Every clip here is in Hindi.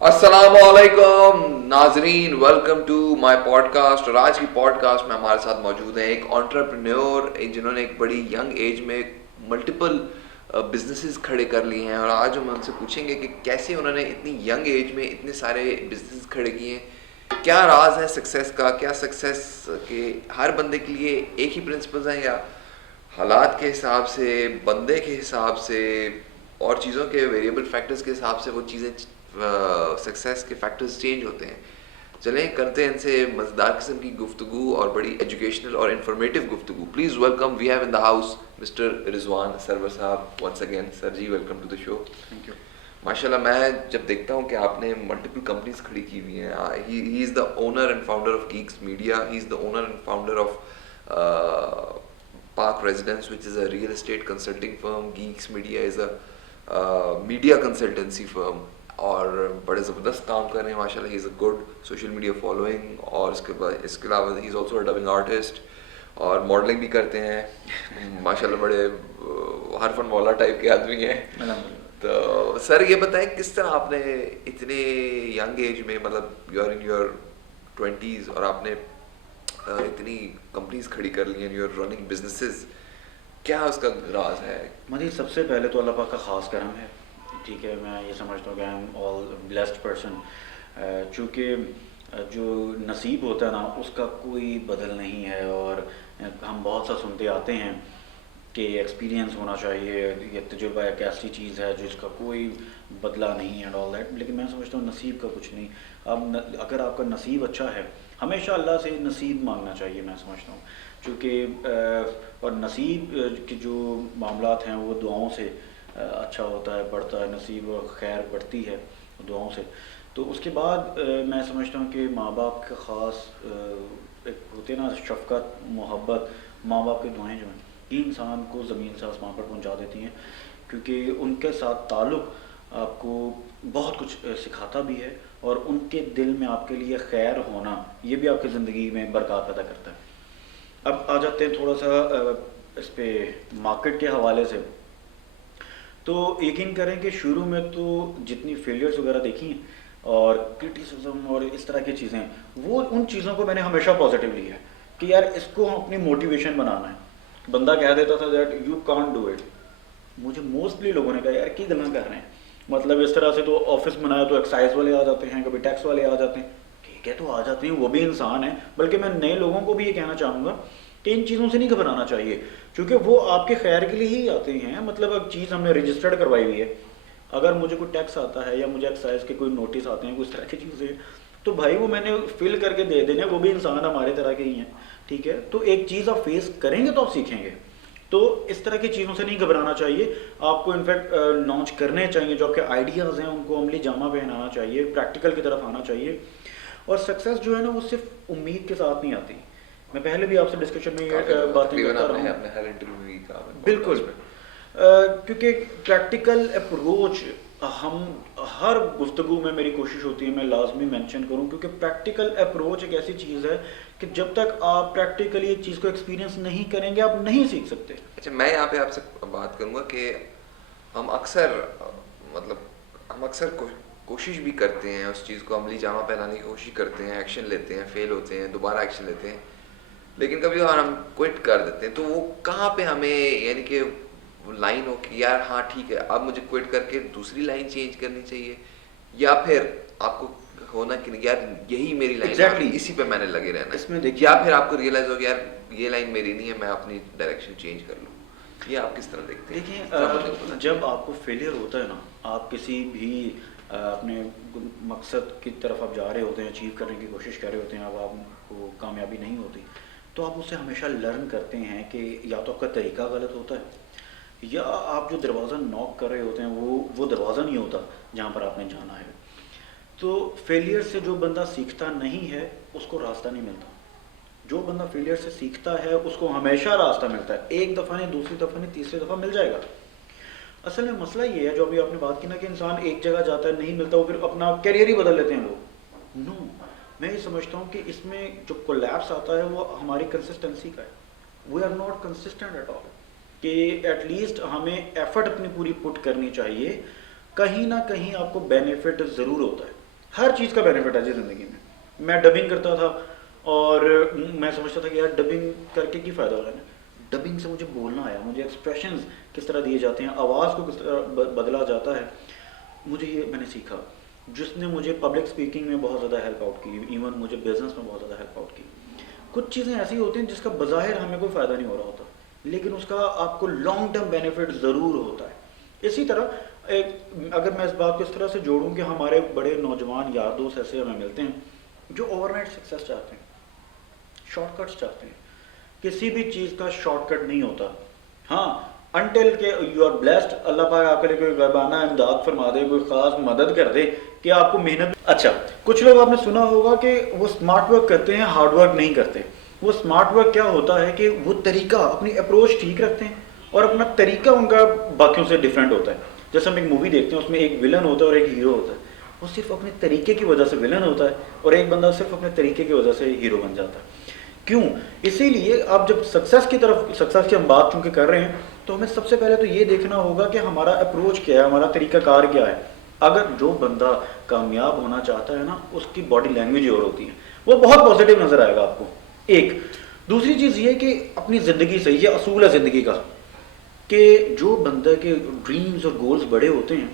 अस्सलामुअलैकुम नाजरीन, वेलकम टू माय पॉडकास्ट। और आज की पॉडकास्ट में हमारे साथ मौजूद है एक एंटरप्रेन्योर जिन्होंने एक बड़ी यंग एज में मल्टीपल बिजनेसेस खड़े कर लिए हैं। और आज हम उनसे पूछेंगे कि कैसे उन्होंने इतनी यंग एज में इतने सारे बिजनेस खड़े किए हैं, क्या राज है सक्सेस का, क्या सक्सेस के हर बंदे के लिए एक ही प्रिंसिपल्स हैं या हालात के हिसाब से, बंदे के हिसाब से और चीज़ों के वेरिएबल फैक्टर्स के हिसाब से वो चीज़ें सक्सेस के फैक्टर्स चेंज होते हैं। चलें करते हैं इनसे मज़ेदार किस्म की गुफ्तगू और बड़ी एजुकेशनल और इन्फॉर्मेटिव गुफ्तगू। Please welcome, we have in the house mister Rizwan Sarwar sahab. Once again sir ji, welcome to the show. Thank you. माशाल्लाह, मैं जब देखता हूँ कि आपने मल्टीपल कंपनीज खड़ी की हुई हैं, he is the owner and founder of Geeks media, he is the owner and founder of Park Residence, which is a real estate consulting firm. Geeks Media is a media consultancy firm. और बड़े ज़बरदस्त काम कर रहे हैं माशाल्लाह। He is a good social media following, और इसके अलावा he is also a dubbing artist और मॉडलिंग भी करते हैं माशाल्लाह। बड़े हरफन मौला टाइप के आदमी हैं। तो सर ये बताएं, किस तरह आपने इतने यंग एज में, मतलब you are in your 20s और आपने इतनी कंपनीज खड़ी कर ली हैं, यू आर रनिंग बिजनेसेस, क्या उसका राज है? मजीद सबसे पहले तो अल्लाह पाक का ख़ास करम है। ठीक है, मैं ये समझता हूँ कि I am all blessed person. चूँकि जो नसीब होता है ना, उसका कोई बदल नहीं है। और हम बहुत सा सुनते आते हैं कि एक्सपीरियंस होना चाहिए, ये तजुर्बा एक ऐसी चीज़ है जिसका कोई बदला नहीं है एंड ऑल दैट। लेकिन मैं समझता हूँ नसीब का कुछ नहीं। अब अगर आपका नसीब अच्छा है, हमेशा अल्लाह से नसीब मांगना चाहिए, मैं समझता हूँ। चूँकि और नसीब के जो मामलात हैं वो दुआओं से अच्छा होता है, बढ़ता है। नसीब और खैर बढ़ती है दुआओं से। तो उसके बाद मैं समझता हूँ कि माँ बाप का ख़ास एक होते हैं ना, शफ़क़त, मोहब्बत। माँ बाप की दुआएं जो हैं, ये इंसान को ज़मीन से आसमान पर पहुँचा देती हैं। क्योंकि उनके साथ ताल्लुक़ आपको बहुत कुछ सिखाता भी है, और उनके दिल में आपके लिए खैर होना, ये भी आपकी ज़िंदगी में बरकत पैदा करता है। अब आ जाते हैं थोड़ा सा इस पे मार्केट के हवाले से। तो यकीन करें कि शुरू में तो जितनी फेलियर्स वगैरह देखी और क्रिटिसिज्म और इस तरह की चीज़ें, वो उन चीज़ों को मैंने हमेशा पॉजिटिव लिया है कि यार इसको अपनी मोटिवेशन बनाना है। बंदा कह देता था that you can't do it, मुझे मोस्टली लोगों ने कहा यार की गल्ला कर रहे हैं। मतलब इस तरह से तो ऑफिस बनाया तो एक्साइज वाले आ जाते हैं, कभी टैक्स वाले आ जाते हैं। ठीक है, तो आ जाते हैं, वो भी इंसान है। बल्कि मैं नए लोगों को भी ये कहना चाहूँगा कि इन चीज़ों से नहीं घबराना चाहिए, क्योंकि वो आपके खैर के लिए ही आते हैं। मतलब अब चीज़ हमने रजिस्टर्ड करवाई हुई है, अगर मुझे कोई टैक्स आता है या मुझे एक्साइज के कोई नोटिस आते हैं, कुछ तरह की चीज़ें, तो भाई वो मैंने फिल करके दे देने, वो भी इंसान हमारे तरह के ही हैं। ठीक है, तो एक चीज़ आप फेस करेंगे तो आप सीखेंगे। तो इस तरह की चीज़ों से नहीं घबराना चाहिए। आपको इनफैक्ट लॉन्च करने चाहिए, जो आपके आइडियाज़ हैं उनको अमली जामा पहनाना चाहिए, प्रैक्टिकल की तरफ आना चाहिए। और सक्सेस जो है ना, वो सिर्फ उम्मीद के साथ नहीं आती। मैं पहले भी आपसे डिस्कशन में ये बातें करता रहा हूँ। हर इंटरव्यू में कहा बिल्कुल। क्योंकि प्रैक्टिकल अप्रोच, हम हर गुफ्तगू में मेरी कोशिश होती है मैं लाजमी मेंशन करूं, क्योंकि प्रैक्टिकल अप्रोच एक ऐसी चीज़ है कि जब तक आप प्रैक्टिकली एक चीज़ को एक्सपीरियंस नहीं करेंगे, आप नहीं सीख सकते। अच्छा, मैं यहाँ पे आपसे बात करूँगा कि हम अक्सर मतलब हम अक्सर कोशिश भी करते हैं, उस चीज़ को अमली जामा पहनाने की कोशिश करते हैं, एक्शन लेते हैं, फेल होते हैं, दोबारा एक्शन लेते हैं, लेकिन कभी कभार हम क्विट कर देते हैं। तो वो कहाँ पे हमें, यानी कि लाइन हो कि यार हाँ ठीक है, अब मुझे क्विट करके दूसरी लाइन चेंज करनी चाहिए, या फिर आपको होना कि यार यही मेरी लाइन Exactly. इसी पे मैंने लगे रहना है, इसमें देखिए, या फिर आपको रियलाइज हो कि यार ये लाइन मेरी नहीं है, मैं अपनी डायरेक्शन चेंज कर लूँ। ये आप किस तरह देखते हैं? देखिए, जब आपको फेलियर होता है ना, आप किसी भी अपने मकसद की तरफ आप जा रहे होते हैं, अचीव करने की कोशिश कर रहे होते हैं, अब आपको कामयाबी नहीं होती, तो आप उससे हमेशा लर्न करते हैं कि या तो आपका तरीका गलत होता है, या आप जो दरवाज़ा नॉक कर रहे होते हैं वो दरवाज़ा नहीं होता जहाँ पर आपने जाना है। तो फेलियर से जो बंदा सीखता नहीं है, उसको रास्ता नहीं मिलता। जो बंदा फेलियर से सीखता है, उसको हमेशा रास्ता मिलता है। एक दफ़ा नहीं, दूसरी दफ़ा नहीं, तीसरी दफ़ा मिल जाएगा। असल में मसला ये है, जो अभी आपने बात की ना, कि इंसान एक जगह जाता है, नहीं मिलता, वो फिर अपना कैरियर ही बदल लेते हैं लोग। नो, मैं ये समझता हूँ कि इसमें जो कोलैप्स आता है वो हमारी कंसिस्टेंसी का है। We are not consistent at all. कि एटलीस्ट हमें एफर्ट अपनी पूरी पुट करनी चाहिए, कहीं ना कहीं आपको बेनिफिट ज़रूर होता है। हर चीज़ का बेनिफिट है जी ज़िंदगी में। मैं डबिंग करता था और मैं समझता था कि यार डबिंग करके की फ़ायदा हो रहा है। डबिंग से मुझे बोलना आया, मुझे एक्सप्रेशंस किस तरह दिए जाते हैं, आवाज़ को किस तरह बदला जाता है, मुझे ये मैंने सीखा, जिसने मुझे पब्लिक स्पीकिंग में बहुत ज़्यादा हेल्प आउट की, इवन मुझे बिजनेस में बहुत ज़्यादा हेल्प आउट की। कुछ चीज़ें ऐसी होती हैं जिसका बज़ाहिर हमें कोई फ़ायदा नहीं हो रहा होता, लेकिन उसका आपको लॉन्ग टर्म बेनिफिट ज़रूर होता है। इसी तरह अगर मैं इस बात को इस तरह से जोड़ूं कि हमारे बड़े नौजवान यार दोस्त ऐसे हमें मिलते हैं जो ओवरनाइट सक्सेस चाहते हैं, शॉर्टकट्स चाहते हैं। किसी भी चीज़ का शॉर्टकट नहीं होता। हाँ, अनटिल के यू आर ब्लेस्ड, अल्लाह पाक आपके लिए कोई गरबाना इमदाद फरमा दे, कोई ख़ास मदद कर दे कि आपको मेहनत। अच्छा, कुछ लोग आपने सुना होगा कि वो स्मार्ट वर्क करते हैं, हार्ड वर्क नहीं करते। वो स्मार्ट वर्क क्या होता है कि वो तरीका, अपनी अप्रोच ठीक रखते हैं और अपना तरीका उनका बाकियों से डिफरेंट होता है। जैसे हम एक मूवी देखते हैं, उसमें एक विलन होता है और एक हीरो होता है। वो सिर्फ अपने तरीके की वजह से विलन होता है और एक बंदा सिर्फ अपने तरीके की वजह से हीरो बन जाता है। क्यों? इसीलिए आप जब सक्सेस की हम बात चूंकि कर रहे हैं, तो हमें सबसे पहले तो ये देखना होगा कि हमारा अप्रोच क्या है, हमारा तरीकाकार क्या है। अगर जो बंदा कामयाब होना चाहता है ना, उसकी बॉडी लैंग्वेज और होती है, वो बहुत पॉजिटिव नजर आएगा आपको। एक दूसरी चीज़ ये कि अपनी ज़िंदगी से, ये असूल है ज़िंदगी का कि जो बंदे के ड्रीम्स और गोल्स बड़े होते हैं,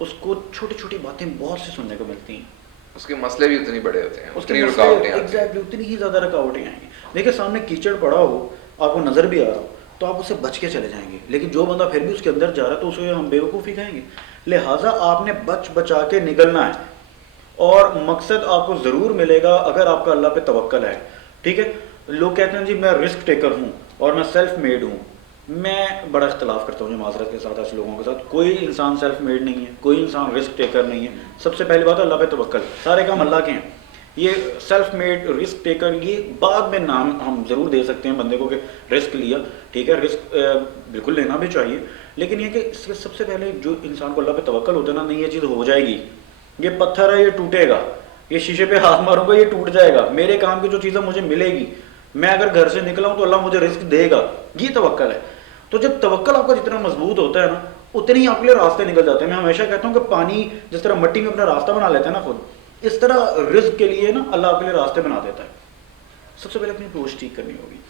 उसको छोटी छोटी बातें बहुत से सुनने को मिलती हैं। उसके मसले भी उतनी बड़े होते हैं, उसकी रुकावटें एग्जैक्टली उतनी ही ज़्यादा रुकावटें आएंगी। देखिए, सामने कीचड़ पड़ा हो, आपको नज़र भी आ रहा हो, तो आप उससे बच के चले जाएंगे। लेकिन जो बंदा फिर भी उसके अंदर जा रहा है, तो उसे हम बेवकूफ़ी कहेंगे। लिहाजा आपने बच बचा के निकलना है और मकसद आपको ज़रूर मिलेगा अगर आपका अल्लाह पे तवक्कल है। ठीक है, लोग कहते हैं जी मैं रिस्क टेकर हूँ और मैं सेल्फ मेड हूँ। मैं बड़ा इख्तलाफ करता हूँ जी माजरत के साथ ऐसे लोगों के साथ। कोई इंसान सेल्फ मेड नहीं है, कोई इंसान रिस्क टेकर नहीं है। सबसे पहली बात है अल्लाह पे तवक्कल, सारे काम अल्लाह के हैं। ये सेल्फ मेड, रिस्क टेकर, ये बाद में नाम हम ज़रूर दे सकते हैं बंदे को कि रिस्क लिया। ठीक है, रिस्क बिल्कुल लेना भी चाहिए, लेकिन ये कि इसके सबसे पहले जो इंसान को अल्लाह पे तवक्कल होता है ना, नहीं ये चीज़ हो जाएगी, ये पत्थर है ये टूटेगा, ये शीशे पे हाथ मारूंगा ये टूट जाएगा, मेरे काम की जो चीज़ें मुझे मिलेगी, मैं अगर घर से निकला हूँ तो अल्लाह मुझे रिस्क देगा, ये तवक्कल है। तो जब तवक्कल आपका जितना मजबूत होता है ना, उतने ही आपके लिए रास्ते निकल जाते हैं। मैं हमेशा कहता हूँ कि पानी जिस तरह मट्टी में अपना रास्ता बना लेता है ना खुद, इस तरह रिस्क के लिए ना अल्लाह आपके लिए रास्ते बना देता है। सबसे पहले अपनी अप्रोच ठीक करनी होगी।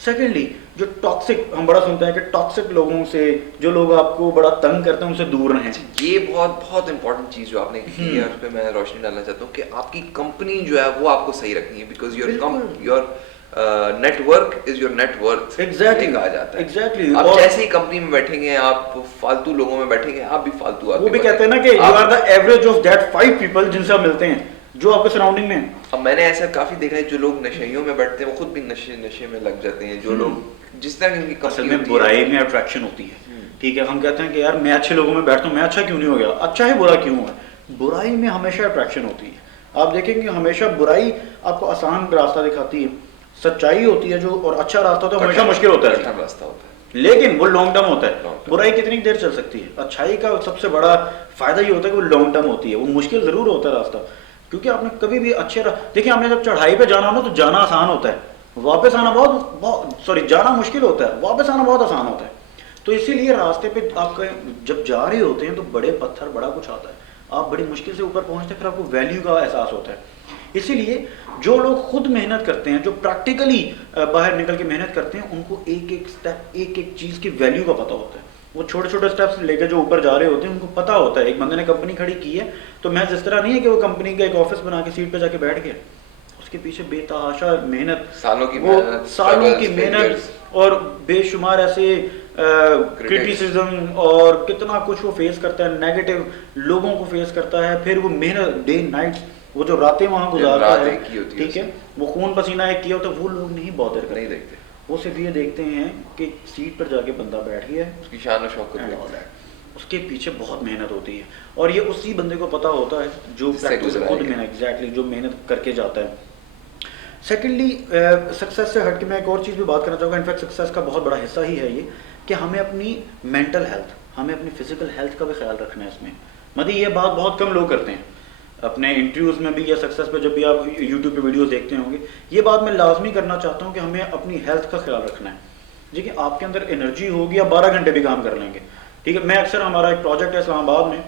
सेकेंडली, जो टॉक्सिक, हम बड़ा सुनते हैं कि टॉक्सिक लोगों से, जो लोग आपको बड़ा तंग करते हैं, उनसे दूर रहें। ये बहुत बहुत इंपॉर्टेंट चीज़ जो आपने की है, उस पर मैं रोशनी डालना चाहता हूँ कि आपकी कंपनी जो है वो आपको सही रखनी है, because your network is your net worth. Exactly कहा जाता है एग्जैक्टली। आप जैसे ही कंपनी में बैठेंगे, आप फालतू लोगों में बैठेंगे, आप भी फालतू वो भी कहते हैं ना कि you are the average of that 5 people जिनसे आप मिलते हैं, जो आपके सराउंडिंग में। अब मैंने ऐसा काफी देखा है, जो लोग नशेइयों में बैठते हैं वो खुद भी नशे में लग जाते हैं। जो लोग जिस तरह की असल में बुराई में अट्रैक्शन होती है। ठीक है, हम कहते हैं कि यार मैं अच्छे लोगों में बैठता हूँ, मैं अच्छा क्यों नहीं हो गया, अच्छा है बुरा क्यों है। बुराई में हमेशा अट्रैक्शन होती है। आप देखेंगे हमेशा बुराई आपको आसान रास्ता दिखाती है, सच्चाई होती है जो, और अच्छा रास्ता होता है हमेशा मुश्किल होता है, रास्ता होता है, लेकिन वो लॉन्ग टर्म होता है। बुराई कितनी देर चल सकती है, अच्छाई का सबसे बड़ा फायदा ये होता है कि वो लॉन्ग टर्म होती है। वो मुश्किल जरूर होता है रास्ता, क्योंकि आपने कभी भी देखिए, आपने जब चढ़ाई पे जाना हो ना, तो जाना आसान होता है, वापस आना जाना मुश्किल होता है, वापस आना बहुत आसान होता है। तो इसीलिए रास्ते पे आप जब जा रहे होते हैं तो बड़े पत्थर, बड़ा कुछ आता है, आप बड़ी मुश्किल से ऊपर पहुंचते हैं, फिर आपको वैल्यू का एहसास होता है। इसीलिए जो लोग खुद मेहनत करते हैं, जो प्रैक्टिकली बाहर निकल के मेहनत करते हैं, उनको एक एक स्टेप, एक एक चीज़ की वैल्यू का पता होता है। वो छोटे छोटे स्टेप्स लेके जो ऊपर जा रहे होते हैं, उनको पता होता है। एक बंदे ने कंपनी खड़ी की है, तो मैं जिस तरह नहीं है कि वो कंपनी का एक ऑफिस बना के सीट पे जाके बैठ गया, उसके पीछे बेतहाशा मेहनत, सालों की मेहनत और बेशुमार ऐसे क्रिटिसिज्म और कितना कुछ वो फेस करता है, नेगेटिव लोगों को फेस करता है। फिर वो मेहनत डे नाइट्स, वो जो रातें वहाँ गुजारता है, ठीक है, वो खून पसीना एक किया होता है, वो लोग नहीं बॉदर करते, नहीं देखते। वो सिर्फ ये देखते हैं कि सीट पर जाके बंदा बैठ गया है, उसकी शान और शौकत, उसके पीछे बहुत मेहनत होती है, और ये उसी बंदे को पता होता है जो खुद मेहनत, एग्जैक्टली, जो मेहनत करके जाता है। सेकेंडली, सक्सेस से हट के मैं एक और चीज़ भी बात करना चाहूँगा। इनफैक्ट सक्सेस का बहुत बड़ा हिस्सा ही है ये कि हमें अपनी मेंटल हेल्थ, हमें अपनी फिजिकल हेल्थ का भी ख्याल रखना है इसमें। मतलब ये बात बहुत कम लोग करते हैं अपने इंटरव्यूज़ में भी, या सक्सेस पे जब भी आप यूट्यूब पे वीडियोस देखते होंगे, ये बात मैं लाजमी करना चाहता हूँ कि हमें अपनी हेल्थ का ख्याल रखना है। देखिए, आपके अंदर एनर्जी होगी, आप 12 घंटे भी काम कर लेंगे, ठीक है। मैं अक्सर, हमारा एक प्रोजेक्ट है इस्लामाबाद में,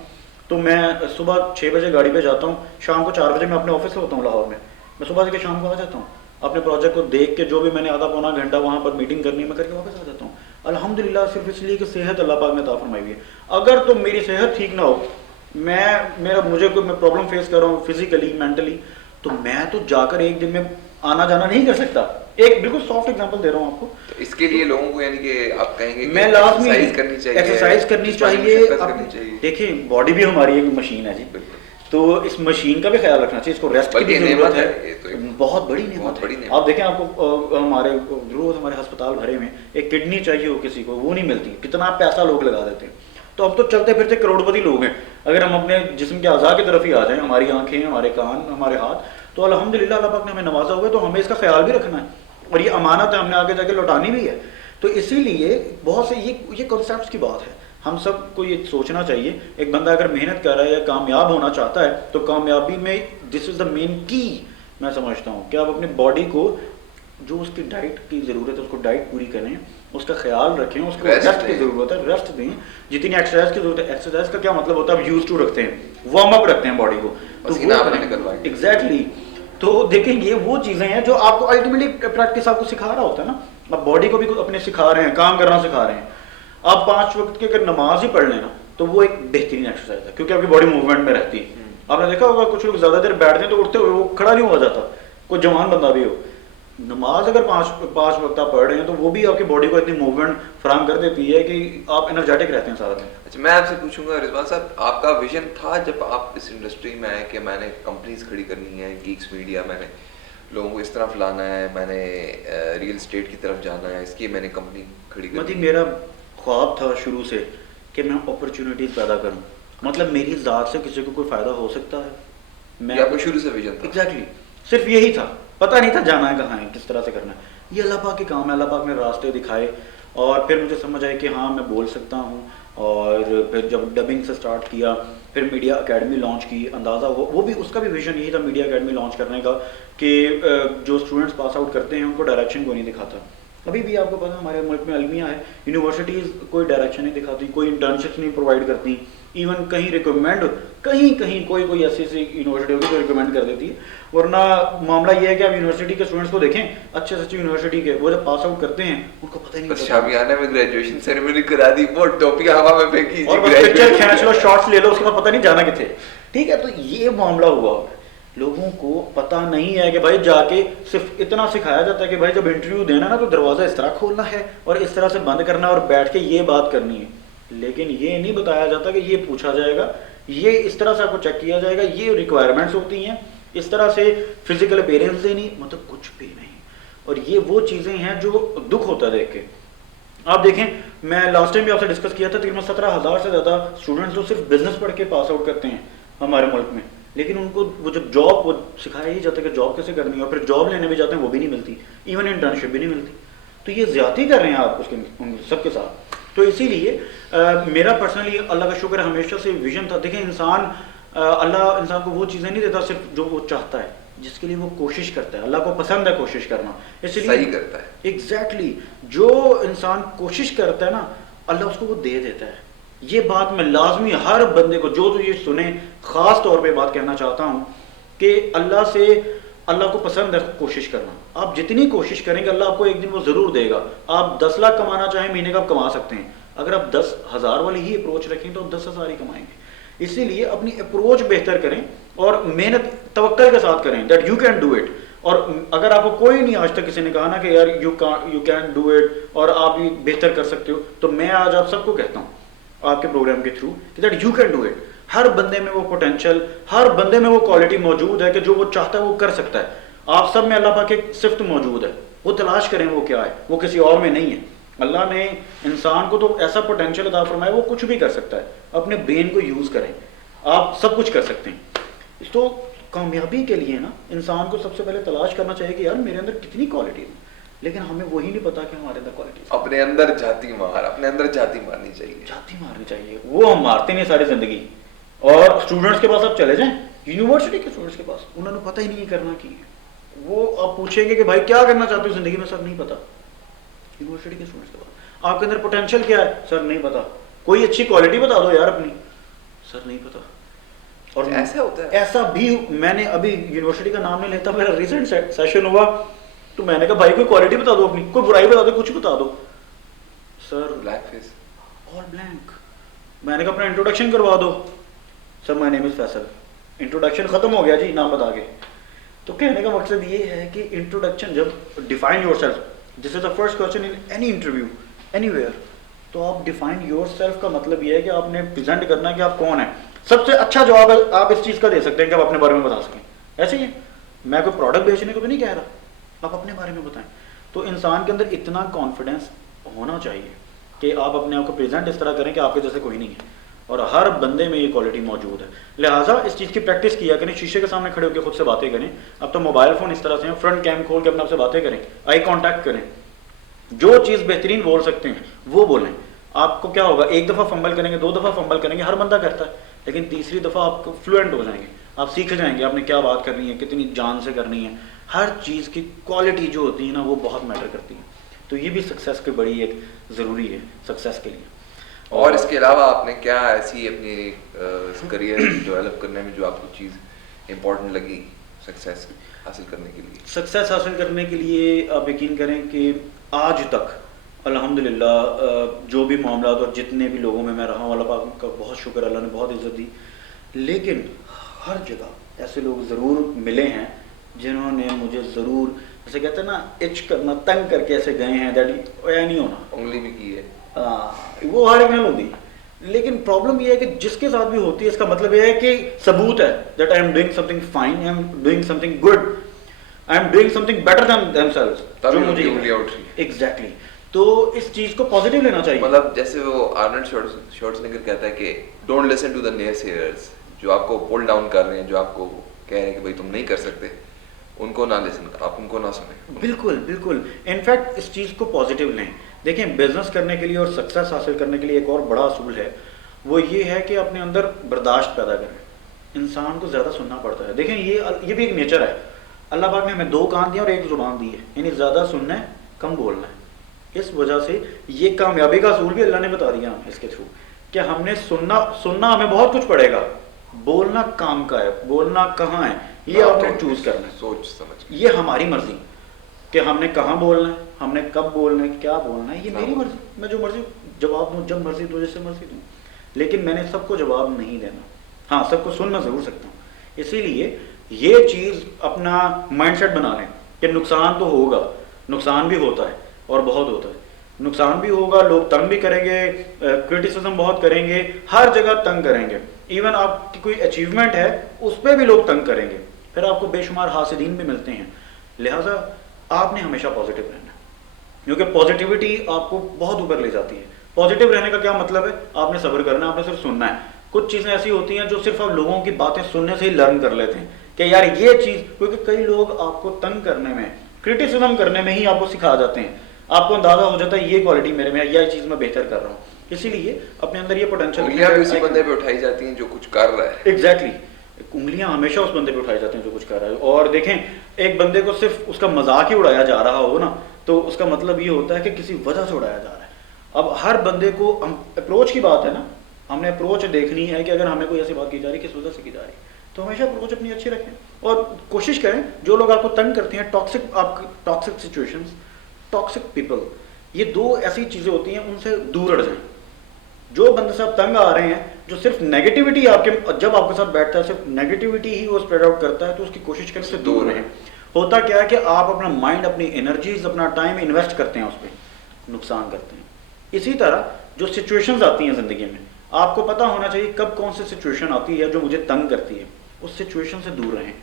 तो मैं सुबह 6 बजे गाड़ी पे जाता हूँ, शाम को 4 बजे मैं अपने ऑफिस से होता हूँ लाहौर में। मैं सुबह से शाम को आ जाता हूँ, अपने प्रोजेक्ट को देख के जो भी मैंने आधा पौना घंटा वहाँ पर मीटिंग करनी है मैं करके वापस आ जाता हूँ। अल्हम्दुलिल्लाह सिर्फ इसलिए कि सेहत अल्लाह पाक ने अता फरमाई हुई है। अगर तो मेरी सेहत ठीक ना हो, मुझे कोई मैं प्रॉब्लम फेस कर रहा हूँ फिजिकली मेंटली, तो मैं तो जाकर एक दिन में आना जाना नहीं कर सकता। एक बिल्कुल सॉफ्ट एग्जांपल दे रहा हूँ आपको। तो इसके लिए लोगों को यानी कि आप कहेंगे कि मैं लाजमी एक्सरसाइज करनी चाहिए, एक्सरसाइज करनी जिस्मानी चाहिए। मशक्कत करनी चाहिए। देखिए बॉडी भी हमारी एक मशीन है जी, बिल्कुल। तो इस मशीन का भी ख्याल रखना चाहिए, इसको रेस्ट की बल्कि भी जरूरत नेमत है। ये तो एक बहुत बड़ी बहुत नेमत बड़ी है। नेमत आप देखें, आपको हमारे रोज हमारे अस्पताल भरे में एक किडनी चाहिए हो किसी को, वो नहीं मिलती, कितना पैसा लोग लगा देते हैं। तो अब तो चलते फिरते करोड़पति लोग हैं। अगर हम अपने जिस्म के अज़ा की तरफ ही आ जाएं, हमारी आंखें, हमारे कान, हमारे हाथ, तो अल्हम्दुलिल्लाह अल्लाह पाक ने हमें नवाजा हुआ है, तो हमें इसका ख्याल भी रखना है और ये अमानत है, हमने आगे जाके लौटानी भी है। तो इसीलिए बहुत से ये कॉन्सेप्ट्स की बात है, हम सबको ये सोचना चाहिए। एक बंदा अगर मेहनत कर रहा है या कामयाब होना चाहता है तो कामयाबी में दिस इज़ द मेन की। मैं समझता हूँ कि आप अपनी बॉडी को जो उसकी डाइट की ज़रूरत है उसको डाइट पूरी करें, उसका ख्याल रखें, उसको रेस्ट की ज़रूरत है रेस्ट दें, जितनी एक्सरसाइज की ज़रूरत है एक्सरसाइज का क्या मतलब होता है, आप यूज टू रखते हैं, वार्म अप रखते हैं बॉडी को, तो वो एग्जैक्टली। तो देखें ये वो चीज़ें हैं जो आपको अल्टीमेटली प्रैक्टिस आपको सिखा रहा होता है ना। आप बॉडी को भी अपने सिखा रहे हैं, काम करना सिखा रहे हैं। आप 5 वक्त की अगर नमाज ही पढ़ लेना तो वो एक बेहतरीन एक्सरसाइज है, क्योंकि आपकी बॉडी मूवमेंट में रहती है। आपने देखा होगा कुछ लोग ज़्यादा देर बैठते हैं तो उठते हुए वो खड़ा नहीं हो जाता, कोई जवान बंदा भी हो। नमाज अगर पाँच वक्त आप पढ़ रहे हैं तो वो भी आपकी बॉडी को इतनी मूवमेंट फराहम कर देती है कि आप एनर्जेटिक रहते हैं सारा दिन। अच्छा, मैं आपसे पूछूंगा रिजवान साहब, आपका विजन था जब आप इस इंडस्ट्री में आए कि मैंने कंपनीज खड़ी करनी है, गीक्स मीडिया, मैंने लोगों को इस तरफ लाना है, मैंने रियल एस्टेट की तरफ जाना है, इसकी मैंने कंपनी खड़ी करनी है? मेरा ख्वाब था शुरू से कि मैं अपॉर्चुनिटीज़ पैदा करूं, मतलब मेरी ज़ात से किसी को कोई फ़ायदा हो सकता है। मैं आपको शुरू से विजन था? एग्जैक्टली, सिर्फ यही था, पता नहीं था जाना है कहाँ है, किस तरह से करना है। ये अल्लाह पाक के काम है, अल्लाह पाक ने रास्ते दिखाए और फिर मुझे समझ आया कि हाँ मैं बोल सकता हूँ। और फिर जब डबिंग से स्टार्ट किया, फिर मीडिया एकेडमी लॉन्च की, अंदाज़ा वो भी उसका भी विजन यही था मीडिया एकेडमी लॉन्च करने का कि जो स्टूडेंट्स पास आउट करते हैं उनको डायरेक्शन को नहीं दिखाता। अभी भी आपको पता है हमारे मुल्क में अलमिया है, यूनिवर्सिटीज़ कोई डायरेक्शन नहीं दिखाती, कोई इंटर्नशिप्स नहीं प्रोवाइड करती, इवन कहीं रिकमेंड कहीं कोई ऐसी यूनिवर्सिटी होगी जो रिकमेंड कर देती है। वरना मामला ये है कि आप यूनिवर्सिटी के स्टूडेंट्स को देखें, अच्छे से अच्छी यूनिवर्सिटी के, वो जब पास आउट करते हैं उनको पता ही नहीं होता। शामियाना में ग्रेजुएशन सेरेमनी करा दी, वो टोपियां हवा में फेंकी और बस पिक्चर खींच लो, शॉट्स ले लो, उसके बाद पता नहीं जाना किथे। ठीक है, तो ये मामला हुआ। लोगों को पता नहीं है कि भाई जाके सिर्फ इतना सिखाया जाता है कि भाई जब इंटरव्यू देना ना तो दरवाज़ा इस तरह खोलना है और इस तरह से बंद करना है और बैठ के ये बात करनी है। लेकिन ये नहीं बताया जाता कि ये पूछा जाएगा, ये इस तरह से आपको चेक किया जाएगा, ये रिक्वायरमेंट्स होती हैं, इस तरह से फिजिकल अपीयरेंस देनी, मतलब कुछ भी नहीं। और ये वो चीज़ें हैं जो दुख होता है देख के। आप देखें, मैं लास्ट टाइम भी आपसे डिस्कस किया था, तकरीबन 17,000 से ज़्यादा स्टूडेंट्स जो सिर्फ बिजनेस पढ़ के पास आउट करते हैं हमारे मुल्क में, लेकिन उनको वो जब जॉब वो सिखाया ही जाता है कि जॉब कैसे करनी है, और फिर जॉब लेने भी जाते हैं वो भी नहीं मिलती, इवन इंटर्नशिप भी नहीं मिलती। तो ये ज़्यादती कर रहे हैं आप उसके सबके साथ। तो इसीलिए मेरा पर्सनली अल्लाह का शुक्र हमेशा से विजन था। देखें इंसान, अल्लाह इंसान को वो चीज़ें नहीं देता सिर्फ जो वो चाहता है, जिसके लिए वो कोशिश करता है। अल्लाह को पसंद है कोशिश करना, इसलिए सही करता है। एग्जैक्टली, जो इंसान कोशिश करता है ना अल्लाह उसको वो दे देता है। ये बात मैं लाजमी हर बंदे को जो ये सुने ख़ास तौर पे बात कहना चाहता हूँ कि अल्लाह को पसंद है कोशिश करना। आप जितनी कोशिश करेंगे अल्लाह आपको एक दिन वो ज़रूर देगा। आप 10 लाख कमाना चाहें महीने का आप कमा सकते हैं, अगर आप 10,000 वाली ही अप्रोच रखें तो आप 10,000 ही कमाएंगे। इसीलिए अपनी अप्रोच बेहतर करें और मेहनत तवक्कल के साथ करें, that you can do it. और अगर आपको कोई नहीं आज तक किसी ने कहा ना कि यार यू कैन डू इट और आप ये बेहतर कर सकते हो, तो मैं आज आप सबको कहता हूँ आपके प्रोग्राम के थ्रू कि that you can do it. हर बंदे में वो पोटेंशियल, हर बंदे में वो क्वालिटी मौजूद है कि जो वो चाहता है वो कर सकता है। आप सब में अल्लाह पाक की सिफ्त मौजूद है, वो तलाश करें वो क्या है, वो किसी और में नहीं है। अल्लाह ने इंसान को तो ऐसा पोटेंशियल अता फरमाया, वो कुछ भी कर सकता है। अपने ब्रेन को यूज़ करें, आप सब कुछ कर सकते हैं। तो कामयाबी के लिए ना इंसान को सबसे पहले तलाश करना चाहिए कि यार मेरे अंदर कितनी क्वालिटी है, लेकिन हमें वही नहीं पता कि हमारे अंदर क्वालिटी। अपने अंदर जाती मारनी चाहिए, जाती मारनी चाहिए। वो हम मारते नहीं सारी जिंदगी। और स्टूडेंट्स के पास आप चले जाएं, यूनिवर्सिटी के स्टूडेंट्स के पास, उन्होंने पता ही नहीं करना की। वो आप पूछेंगे कि भाई क्या करना चाहते हो जिंदगी में, सर नहीं पता। यूनिवर्सिटी के स्टूडेंट्स के पास आपके अंदर पोटेंशियल क्या है, सर नहीं पता। कोई अच्छी क्वालिटी बता दो यार अपनी, सर नहीं पता। और ऐसा होता है? ऐसा भी मैंने अभी यूनिवर्सिटी का नाम नहीं लेता, मेरा रिसेंट सेशन हुआ तो मैंने कहा भाई कोई क्वालिटी बता दो अपनी, कोई बुराई बता दो, कुछ बता दो। Sir black face. All blank. मैंने कहा अपना इंट्रोडक्शन करवा दो। Sir my name is Faisal. Introduction खत्म हो गया जी नाम बता के। तो कहने का मकसद ये है कि इंट्रोडक्शन, जब define yourself, this is the first question in any interview anywhere, तो आप डिफाइन योरसेल्फ का मतलब ये है कि आपने प्रेजेंट करना है कि आप कौन है। सबसे अच्छा जवाब आप इस चीज का दे सकते हैं कि आप अपने बारे में बता सकें। ऐसे ही है, मैं कोई प्रोडक्ट बेचने को भी नहीं कह रहा, आप अपने बारे में बताएं। तो इंसान के अंदर इतना कॉन्फिडेंस होना चाहिए कि आप अपने आप को प्रेजेंट इस तरह करें कि आपके जैसे कोई नहीं है, और हर बंदे में ये क्वालिटी मौजूद है। लिहाजा इस चीज़ की प्रैक्टिस किया करें, शीशे के सामने खड़े होकर खुद से बातें करें। अब तो मोबाइल फ़ोन इस तरह से हैं, फ्रंट कैम खोल के अपने आप से बातें करें, आई कांटेक्ट करें, जो चीज़ बेहतरीन बोल सकते हैं वो बोलें। आपको क्या होगा, एक दफ़ा फंबल करेंगे, दो दफ़ा फंबल करेंगे, हर बंदा करता है, लेकिन तीसरी दफ़ा आप फ्लुएंट हो जाएंगे, आप सीख जाएंगे आपने क्या बात करनी है, कितनी जान से करनी है। हर चीज़ की क्वालिटी जो होती है ना, वो बहुत मैटर करती है। तो ये भी सक्सेस की बड़ी एक ज़रूरी है सक्सेस के लिए। और इसके अलावा आपने क्या ऐसी अपनी करियर डेवलप करने में जो आपको चीज़ इम्पोर्टेंट लगी सक्सेस हासिल करने के लिए? सक्सेस हासिल करने के लिए आप यकीन करें कि आज तक अल्हम्दुलिल्लाह जो भी मामला और जितने भी लोगों में मैं रहा हूँ, अल्लाह पाक का बहुत शुक्र, अल्लाह ने बहुत इज़्ज़त दी। लेकिन हर जगह ऐसे लोग ज़रूर मिले हैं जिन्होंने मुझे ज़रूर, जैसे कहते हैं ना, इच करना, तंग करके ऐसे गए हैं, दैट या नहीं होना, उंगली भी की है। वो हर एक होती। लेकिन प्रॉब्लम ये है कि जिसके साथ भी होती है इसका मतलब ये है कि सबूत है that I am doing something fine, I am doing something good, I am doing something better than themselves, जो मुझे उंगली उठ रही है। एग्जैक्टली। तो इस चीज को पॉजिटिव लेना चाहिए। मतलब जैसे वो आर्नल्ड श्वार्ज़नेगर कहता है कि डोंट लिसन टू द नेयरसेयर्स, जो आपको पुल डाउन कर रहे हैं, जो आपको कह रहे हैं कि भाई तुम नहीं कर सकते, उनको ना लिसन, आप उनको ना सुने। बिल्कुल बिल्कुल। इनफैक्ट इस चीज़ को पॉजिटिव लें। देखें, बिजनेस करने के लिए और सक्सेस हासिल करने के लिए एक और बड़ा असूल है, वो ये है कि अपने अंदर बर्दाश्त पैदा करें। इंसान को ज़्यादा सुनना पड़ता है। देखें, ये भी एक नेचर है। अल्लाह पाक ने हमें दो कान दिए और एक ज़ुबान दी है, यानी ज़्यादा सुनना है, कम बोलना है। इस वजह से ये कामयाबी का असूल भी अल्लाह ने बता दिया हमें इसके थ्रू, कि हमने सुनना हमें बहुत कुछ पड़ेगा, बोलना काम का है, बोलना कहाँ है ये आपने चूज करना है, सोच समझ। ये हमारी मर्जी कि हमने कहाँ बोलना है, हमने कब बोलना है, क्या बोलना है, ये मेरी मर्जी। मैं जो मर्जी जवाब दूँ, जब मर्जी दूँ, जैसे मर्जी दूँ, लेकिन मैंने सबको जवाब नहीं देना। हाँ, सबको सुन मैं ज़रूर सकता हूँ। इसीलिए ये चीज़ अपना माइंडसेट बना लें कि नुकसान तो होगा, नुकसान भी होता है और बहुत होता है, नुकसान भी होगा, लोग तंग भी करेंगे, क्रिटिसिज्म बहुत करेंगे, हर जगह तंग करेंगे। इवन आपकी कोई अचीवमेंट है उस पर भी लोग तंग करेंगे, फिर आपको बेशुमार हासिदीन भी मिलते हैं। लिहाजा आपने हमेशा पॉजिटिव रहना है, क्योंकि पॉजिटिविटी आपको बहुत ऊपर ले जाती है। पॉजिटिव रहने का क्या मतलब है, आपने सब्र करना है, आपने सिर्फ सुनना है। कुछ चीज़ें ऐसी होती हैं जो सिर्फ आप लोगों की बातें सुनने से ही लर्न कर लेते हैं कि यार ये चीज़, क्योंकि कई लोग आपको तंग करने में, क्रिटिसिज्म करने में ही आपको सिखा जाते हैं, आपको अंदाजा हो जाता है ये क्वालिटी मेरे में है, यह चीज़ मैं बेहतर कर रहा हूँ। इसीलिए अपने अंदर ये पोटेंशियल उंगलियां भी उसी बंदे पे उठाई जाती हैं जो कुछ कर रहा है। एग्जैक्टली, उंगलियां हमेशा उस बंदे पे उठाई जाती हैं जो कुछ कर रहा है। और देखें, एक बंदे को सिर्फ उसका मजाक ही उड़ाया जा रहा हो ना, तो उसका मतलब ये होता है कि किसी वजह से उड़ाया जा रहा है। अब हर बंदे को, हम अप्रोच की बात है ना, हमने अप्रोच देखनी है कि अगर हमें कोई ऐसी बात की जा रही है, किस वजह से की जा रही है, तो हमेशा अप्रोच अपनी अच्छी रखें और कोशिश करें जो लोग आपको तंग करते हैं, टॉक्सिक सिचुएशंस, टॉक्सिक पीपल, ये दो ऐसी चीज़ें होती हैं, उनसे दूर हट जाएं। जो बंदे से आप तंग आ रहे हैं, जो सिर्फ नेगेटिविटी आपके, जब आपके साथ बैठता है सिर्फ नेगेटिविटी ही वो स्प्रेड आउट करता है, तो उसकी कोशिश करें उससे दूर रहें। होता क्या है कि आप अपना माइंड, अपनी एनर्जीज, अपना टाइम इन्वेस्ट करते हैं, उस पर नुकसान करते हैं। इसी तरह जो सिचुएशंस आती हैं ज़िंदगी में, आपको पता होना चाहिए कब कौन सी सिचुएशन आती है जो मुझे तंग करती है, उस सिचुएशन से दूर रहें।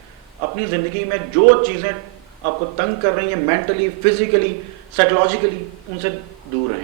अपनी ज़िंदगी में जो चीज़ें आपको तंग कर रही हैं, मेंटली, फिजिकली, साइकोलॉजिकली, उनसे दूर रहें।